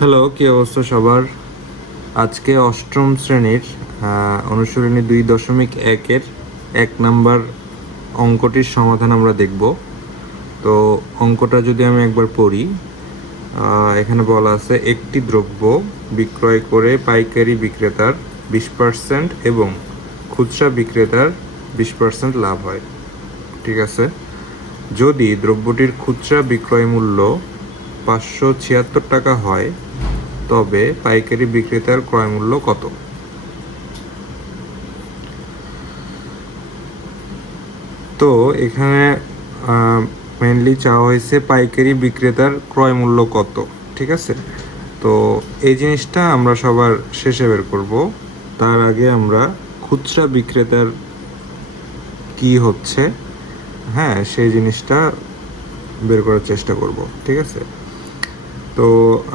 Hello, কি অবস্থা সবার? আজকে অষ্টম শ্রেণীর অনুশীলনী 2.1-এর 1 নাম্বার অঙ্কটির সমাধান আমরা দেখব। তো অঙ্কটা যদি আমি একবার পড়ি, এখানে বলা আছে একটি দ্রব্য বিক্রয় করে পাইকারি বিক্রেতার 20% এবং খুচরা বিক্রেতার 20% লাভ হয়। ঠিক আছে, যদি দ্রব্যটির খুচরা বিক্রয় মূল্য 576 টাকা হয় তবে পাইকারি বিক্রেতার ক্রয় মূল্য কত? তো এখানে মেইনলি চাওয়া হয়েছে পাইকারি বিক্রেতার ক্রয় মূল্য কত। ঠিক আছে, তো এই জিনিসটা আমরা সবার শেষে বের করব। তার আগে আমরা খুচরা বিক্রেতার কি হচ্ছে, হ্যাঁ, সেই জিনিসটা বের করার চেষ্টা করব। ঠিক আছে, তো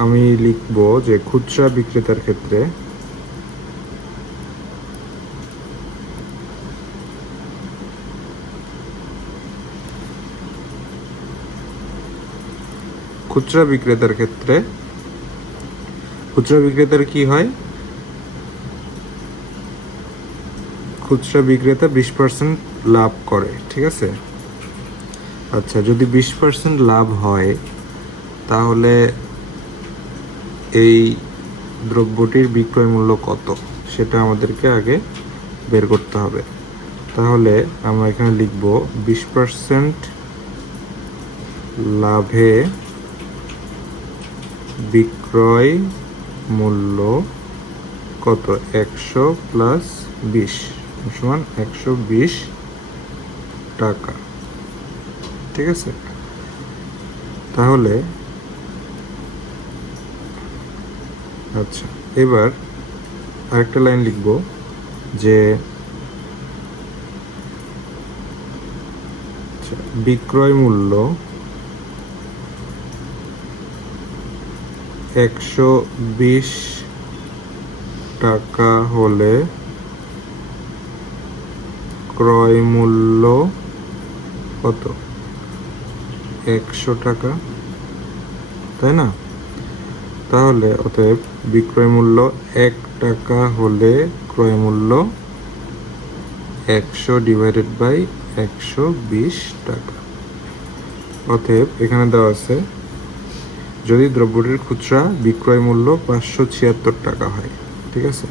আমি লিখব যে খুচরা বিক্রেতার ক্ষেত্রে খুচরা বিক্রেতার কি হয়? খুচরা বিক্রেতা 20% লাভ করে। ঠিক আছে, আচ্ছা, যদি 20% লাভ হয় তাহলে এই দ্রব্যটির বিক্রয় মূল্য কত সেটা আমাদেরকে আগে বের করতে হবে। তাহলে আমরা এখানে লিখব 20% লাভে বিক্রয় মূল্য কত? 100 + 20 সমান 120 টাকা। ঠিক আছে, তাহলে আচ্ছা, এবার আরেকটা লাইন লিখব যে বিক্রয় মূল্য 120 টাকা হলে ক্রয় মূল্য কত? 100 টাকা, তাই না? তাহলে অতএব বিক্রয় মূল্য 1 টাকা হলে ক্রয় মূল্য 100/120 টাকা। অতএব এখানে দেওয়া আছে যদি দ্রব্যটির খুচরা বিক্রয় মূল্য 576 টাকা হয়। ঠিক আছে,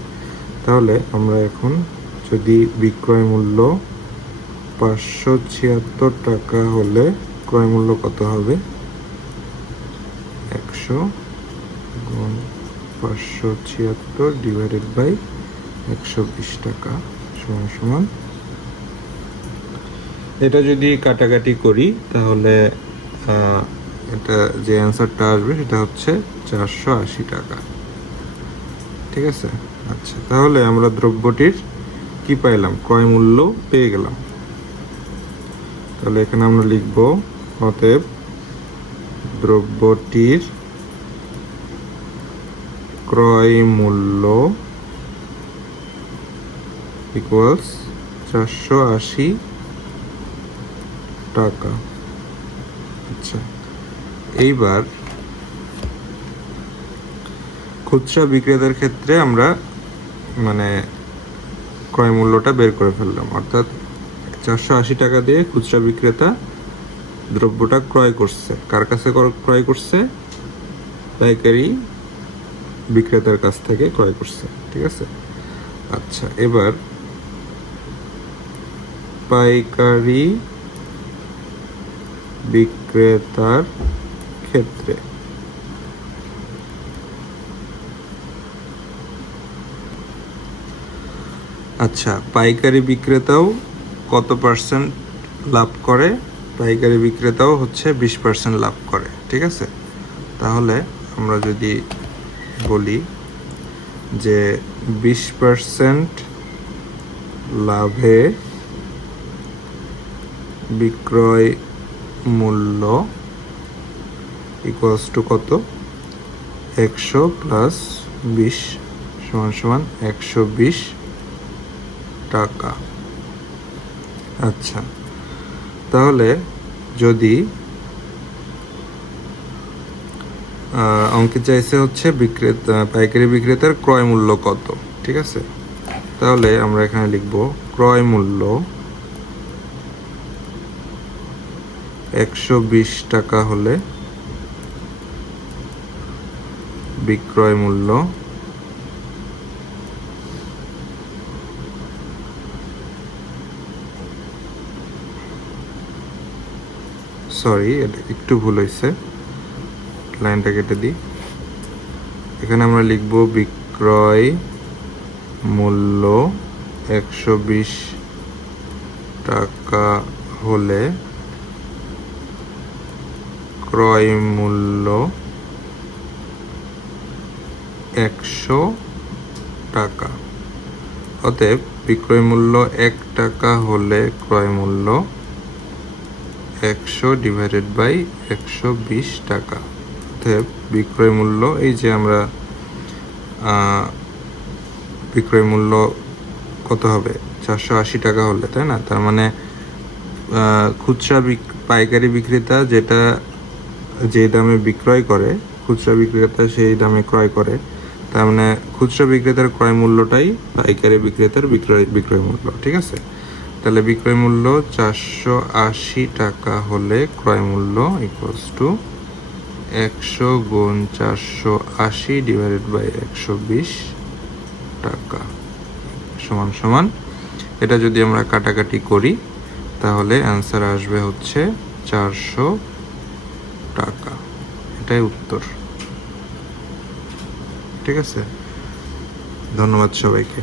তাহলে আমরা এখন যদি বিক্রয় মূল্য 576 টাকা হলে ক্রয় মূল্য কত হবে? 100 গুণ 576/120 টাকা সমান এটা যদি কাটাকাটি করি তাহলে এটা যে অ্যান্সারটা আসবে সেটা হচ্ছে 480 টাকা। ঠিক আছে, আচ্ছা, তাহলে আমরা দ্রব্যটির কি পাইলাম? ক্রয় মূল্য পেয়ে গেলাম। তাহলে এখানে আমরা লিখব অতএব দ্রব্যটির ক্রয় মূল্য ইকুয়ালস 480 টাকা। আচ্ছা, এইবার খুচরা বিক্রেতার ক্ষেত্রে আমরা ক্রয় মূল্যটা বের করে ফেললাম, অর্থাৎ 480 টাকা দিয়ে খুচরা বিক্রেতা দ্রব্যটা ক্রয় করছে। কার কাছে ক্রয় করছে? পাইকারি বিক্রেতার কাছ থেকে ক্রয় করছে। ঠিক আছে, আচ্ছা, এবার পাইকারি বিক্রেতার ক্ষেত্রে আচ্ছা, পাইকারি বিক্রেতাও কত পার্সেন্ট লাভ করে? পাইকারি বিক্রেতাও হচ্ছে 20% লাভ করে। ঠিক আছে, তাহলে আমরা যদি বলি যে 20% লাভে বিক্রয় মূল্য ইকুয়ালস টু কত? 100 + 20 সমান 120 টাকা। আচ্ছা, তাহলে যদি অঙ্কে চাইছে হচ্ছে পাইকারি বিক্রেতার ক্রয় মূল্য কত, ঠিক আছে। তাহলে আমরা এখানে লিখব ক্রয় মূল্য 120 টাকা হলে বিক্রয় মূল্য সরি, এটা একটু ভুল হয়েছে, লাইনটা কেটে দিই। এখানে আমরা লিখব বিক্রয় মূল্য 120 টাকা হলে ক্রয় মূল্য 100 টাকা। অতএব বিক্রয় মূল্য 1 টাকা হলে ক্রয় মূল্য 100 ডিভাইডেড বাই 120 টাকা। অতএব বিক্রয় মূল্য, এই যে আমরা বিক্রয় মূল্য কত হবে, 480 টাকা হলে, তাই না? তার মানে পাইকারি বিক্রেতা যে দামে বিক্রয় করে, খুচরা বিক্রেতা সেই দামে ক্রয় করে। তার মানে খুচরা বিক্রেতার ক্রয় মূল্যটাই পাইকারি বিক্রেতার বিক্রয় মূল্য, ঠিক আছে। তাহলে বিক্রয় মূল্য 480 টাকা হলে ক্রয় মূল্য ইকুয়ালস টু 100 গুণ 480 ডিভাইডেড বাই 120 টাকা সমান সমান, এটা যদি আমরা কাটাকাটি করি তাহলে অ্যান্সার আসবে হচ্ছে 400 টাকা। এটাই উত্তর, ঠিক আছে। ধন্যবাদ সবাইকে।